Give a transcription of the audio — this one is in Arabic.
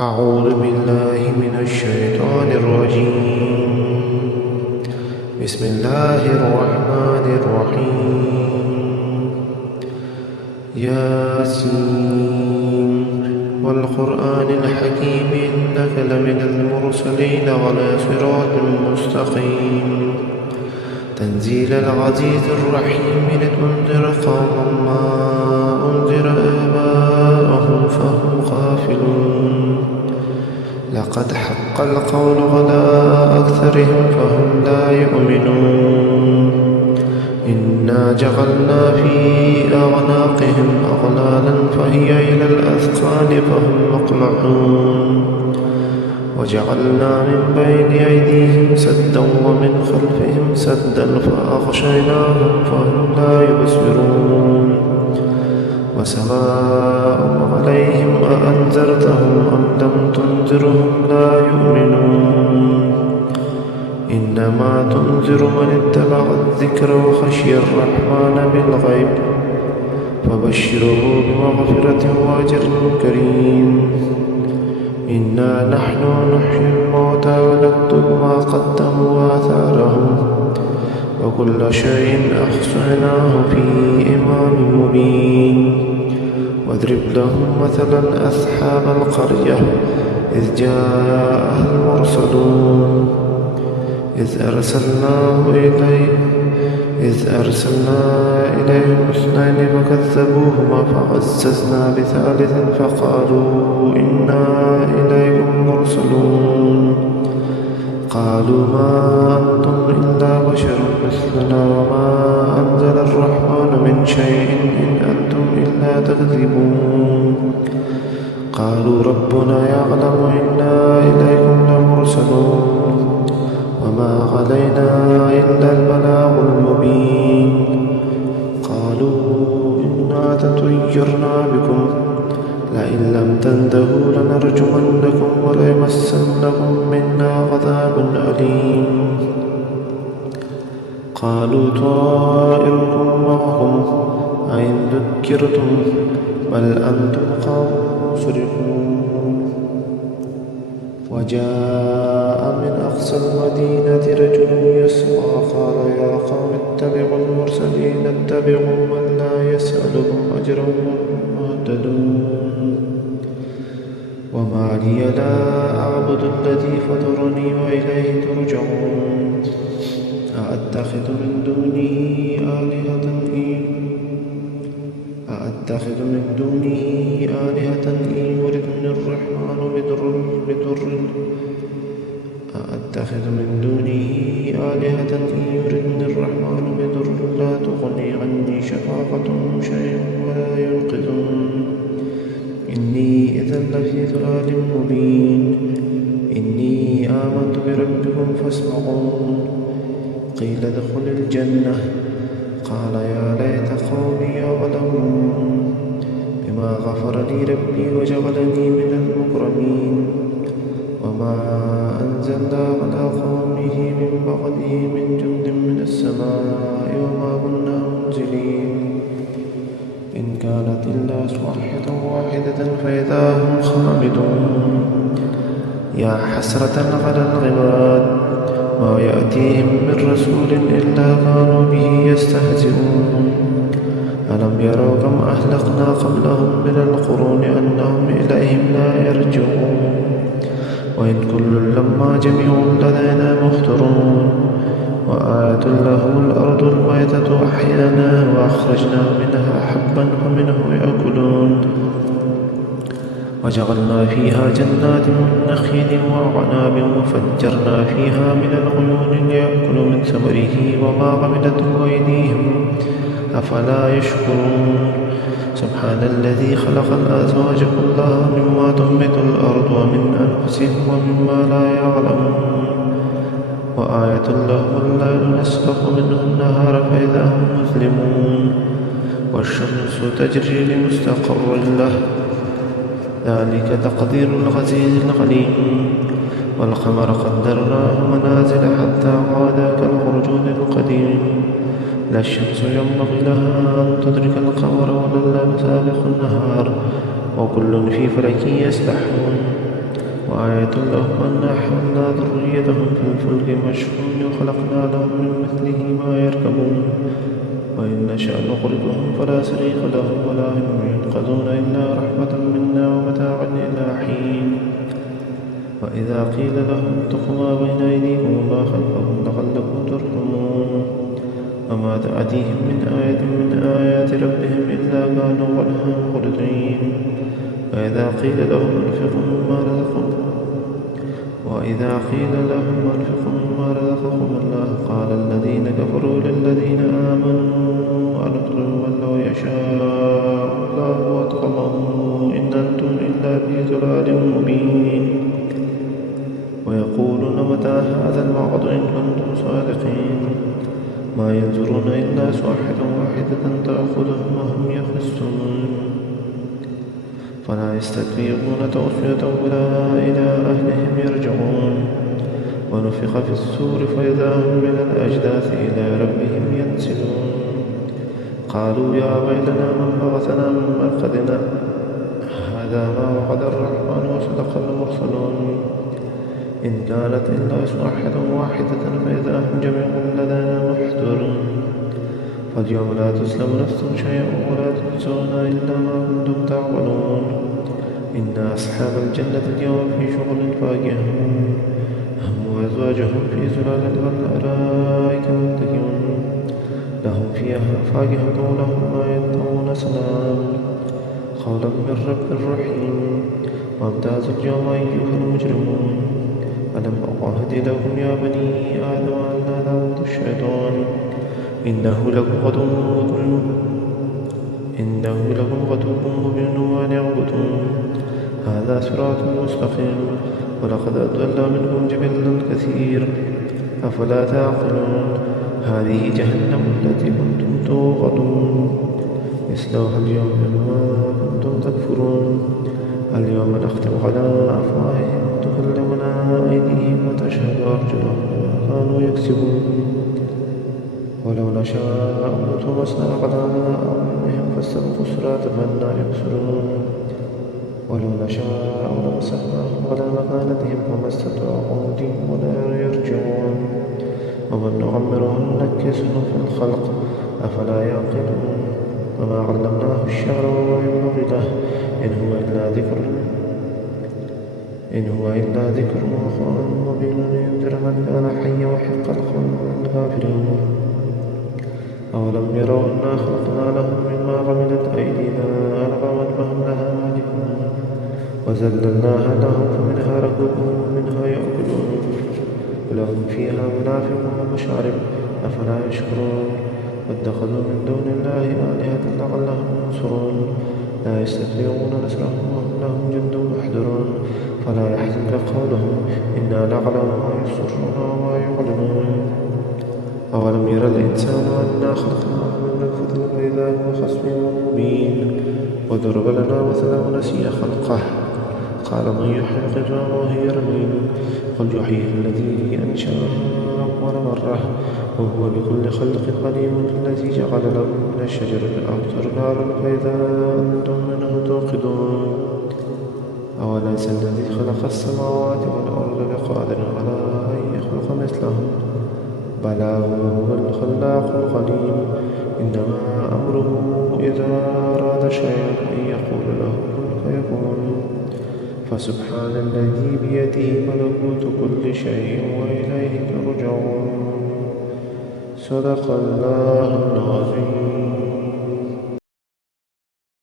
أعوذ بالله من الشيطان الرجيم. بسم الله الرحمن الرحيم. ياسين والقرآن الحكيم إنك لمن المرسلين على صراط مستقيم تنزيل العزيز الرحيم لتنذر قوما ما أنذر آباءهم فهم غافلون لقد حق القول على أكثرهم فهم لا يؤمنون إنا جعلنا في أعناقهم أغلالا فهي إلى الأذقان فهم مقمحون وجعلنا من بين أيديهم سدا ومن خلفهم سدا فأغشيناهم فهم لا يبصرون وسواء عليهم أأنذرتهم أم لم تنذرهم لا يؤمنون إنما تنذر من اتبع الذكر وخشي الرحمن بالغيب فبشره بمغفرة وأجر كريم. إنا نحن نحيي الموتى ونكتب ما قدموا وآثارهم وكل شيء أحصيناه في إمام مبين. واضرب لهم مثلا أصحاب القرية إذ جاءها المرسلون إذ أرسلنا إليهم اثنين فكذبوهما فعززنا بثالث فقالوا إنا إليكم مرسلون قالوا ما أنتم إلا بشر مثلنا وما أنزل الرحمن من شيء إن أنتم إلا تكذبون قالوا ربنا يعلم إنا إليكم لمرسلون وما علينا إلا البلاغ المبين. قالوا إنا تطيرنا بكم لئن لم تنتهوا لنرجمنكم وليمسنكم منا عذاب أليم. قالوا طائركم معكم أئن ذكرتم بل أنتم قوم مسرفون. وجاء من أقصى المدينة رجل يسعى قال يا قوم اتبعوا المرسلين اتبعوا من لا يسألكم أجرا وهم مهتدون. وما لي لا أعبد الذي فطرني وإليه ترجعون. أأتخذ من دونه آلهة إن يردني الرحمن بضر لا تغني عني شفاعتهم شيئا ولا ينقذون. إني إذا لفي ضلال مبين. إني آمنت بربكم فاسمعون. قيل ادخل الجنة قال يا ليت قومي يعلمون بما غفر لي ربي وجعلني من المكرمين. وما أنزلنا على قومه من بعده من جند من السماء وما كنا منزلين إن كانت إلا صيحة واحدة فإذا هم خامدون. يا حسرة على العباد ما يأتيهم من رسول إلا كانوا به يستهزئون. ألم يروا كم أهلكنا قبلهم من القرون أنهم إليهم لا يرجعون. وإن كل لما جميع لدينا محضرون. وآية لهم الأرض الميتة أحيانا وأخرجنا منها حبا فمنه يأكلون. وجعلنا فيها جنات من نخيل وأعناب وفجرنا فيها من العيون ليأكلوا من ثمره وما عملته أيديهم أفلا يشكرون. سبحان الذي خلق الأزواج كلها مما تنبت الأرض ومن أنفسهم ومما لا يعلمون. وآية لهم الليل نسلخ منه النهار فإذا هم مظلمون. والشمس تجري لمستقر له ذلك تقدير العزيز العليم. والقمر قدرناه منازل حتى عاد كالعرجون القديم. لا الشمس ينبغي لها أن تدرك القمر ولا الليل سابق النهار وكل في فلك يسبحون. وآية لهم أنا حملنا ذريتهم في الفلك المشحون وخلقنا لهم من مثله ما يركبون وإن نشأ نغرقهم فلا صريخ لهم ولا هم ينقذون إلا رحمة منا ومتاعا إلى حين. وإذا قيل لهم اتقوا ما بين أيديكم وما خلفكم لعلكم ترحمون وما تأتيهم من آية من آيات ربهم إلا كانوا عنها معرضين. وإذا قيل لهم انفقوا مما رزقكم الله قال الذين كفروا للذين آمنوا أنطعم من لو يشاء الله وأطعمه إن أنتم إلا في ضلال مبين. ويقولون متى هذا الوعد إن كنتم صادقين ما ينظرون إلا صيحة واحدة تأخذهم وهم يخرسون فلا يستطيعون توصية ولا إلى أهلهم يرجعون. ونفخ في الصور فإذا هم من الأجداث إلى ربهم ينسلون قالوا يا ويلنا من بعثنا من مرقدنا هذا ما وعد الرحمن وصدق المرسلون إن كانت إلا صيحة واحدة فإذا هم جميع لدينا محضرون. فاليوم لا تظلم نفس شيئا ولا تجزون إلا ما كنتم تعملون. إن أصحاب الجنة اليوم في شغل فاكهون هم وأزواجهم في ظلال على الأرائك متكئون لهم فيها فاكهة ولهم ما يدعون سلام قولا من رب رحيم. وامتازوا اليوم أيها المجرمون ألم أعهد لكم يا بني آدم أن لا تعبدوا الشيطان إنه لكم غدو مبين وأن اعبدون هذا صراط مستقيم. ولقد أضل منكم جبلا كثير أفلا تعقلون. هذه جهنم التي كنتم توعدون اصلوها اليوم بما كنتم تكفرون. اليوم نختم على أفواههم وتكلمنا أيديهم وتشهد أرجلهم بما كانوا يكسبون. ولو نشاء لطمسنا على أعينهم فاستبقوا الصراط فأنى يبصرون. ولو نشاء لمسخناهم على مكانتهم فما استطاعوا مضيا ولا يرجعون. ومن نعمره ننكسه في الخلق أفلا يعقلون. وما علمناه الشعر وما ينبغي له إن هو إلا ذكر وقرآن مبين لينذر من كان حيا ويحق القول على الكافرين. أولم يروا أنا خلقنا لهم مما عملت أيدينا أنعاما فهم لها مالكون وذللناها لهم فمنها ركوبهم ومنها يأكلون ولهم فيها منافع ومشارب أفلا يشكرون. واتخذوا من دون الله آلهة لعلهم ينصرون لا يستطيعون نصرهم وهم لهم جند محضرون. فلا يحزنك قولهم إنا نعلم ما يسرون وما يعلنون. أولم يرى الإنسان أنا خلقناه من نطفة فإذا هو خصم مبين. وضرب لنا مثلا ونسي خلقه قال من يحيي العظام وهي رميم قل يحيي الذي أنشأها أول مرة وهو بكل خلق عليم. الذي جعل لكم من الشجر الأخضر نارا فإذا أنتم منه توقدون. أوليس الذي خلق السماوات والأرض بقادر على أن يخلق مثلهم بلى وهو الخلاق العليم. إنما أمره إذا أراد شيئا أن يقول له كن فيكون. فسبحان الذي بيده ملكوت كل شيء وإليه ترجعون. صدق الله العظيم.